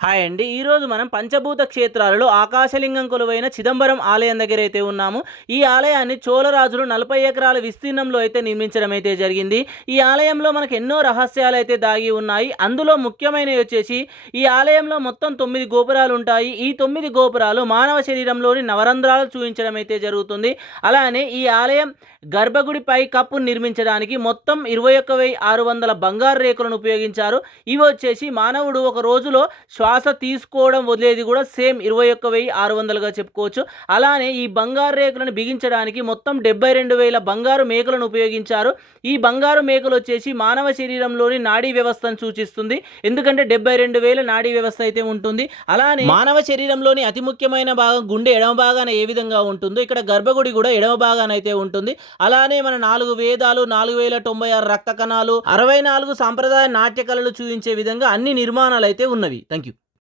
Hi అండి. ఈరోజు మనం పంచభూత క్షేత్రాలలో ఆకాశలింగం కొలువైన చిదంబరం ఆలయం దగ్గర అయితే ఉన్నాము. ఈ ఆలయాన్ని చోళరాజులు నలభై ఎకరాల విస్తీర్ణంలో అయితే నిర్మించడం అయితే జరిగింది. ఈ ఆలయంలో మనకు ఎన్నో రహస్యాలు అయితే దాగి ఉన్నాయి. అందులో ముఖ్యమైనవి వచ్చేసి ఈ ఆలయంలో మొత్తం తొమ్మిది గోపురాలు ఉంటాయి. ఈ తొమ్మిది గోపురాలు మానవ శరీరంలోని నవరంధ్రాలు చూపించడం అయితే జరుగుతుంది. అలానే ఈ ఆలయం గర్భగుడి పై కప్పు నిర్మించడానికి మొత్తం ఇరవై ఒక్క వెయ్యి ఆరు వందల బంగారు రేకులను ఉపయోగించారు. ఇవి వచ్చేసి మానవుడు ఒక రోజులో శ్వాస తీసుకోవడం వదిలేది కూడా సేమ్ ఇరవై ఒక్క వెయ్యి ఆరు వందలుగా చెప్పుకోవచ్చు. అలానే ఈ బంగారు రేకులను బిగించడానికి మొత్తం డెబ్బై రెండు వేల బంగారు మేకలను ఉపయోగించారు. ఈ బంగారు మేకలు వచ్చేసి మానవ శరీరంలోని నాడీ వ్యవస్థను సూచిస్తుంది. ఎందుకంటే డెబ్బై రెండు వేల నాడీ వ్యవస్థ అయితే ఉంటుంది. అలానే మానవ శరీరంలోని అతి ముఖ్యమైన భాగం గుండె ఎడమ భాగాన ఏ విధంగా ఉంటుందో ఇక్కడ గర్భగుడి కూడా ఎడమ భాగాన అయితే ఉంటుంది. అలానే మన నాలుగు వేదాలు నాలుగు వేల తొంభై ఆరు రక్త కణాలు అరవై నాలుగు సాంప్రదాయ నాట్య కళలు చూపించే విధంగా అన్ని నిర్మాణాలు అయితే ఉన్నవి. Thank you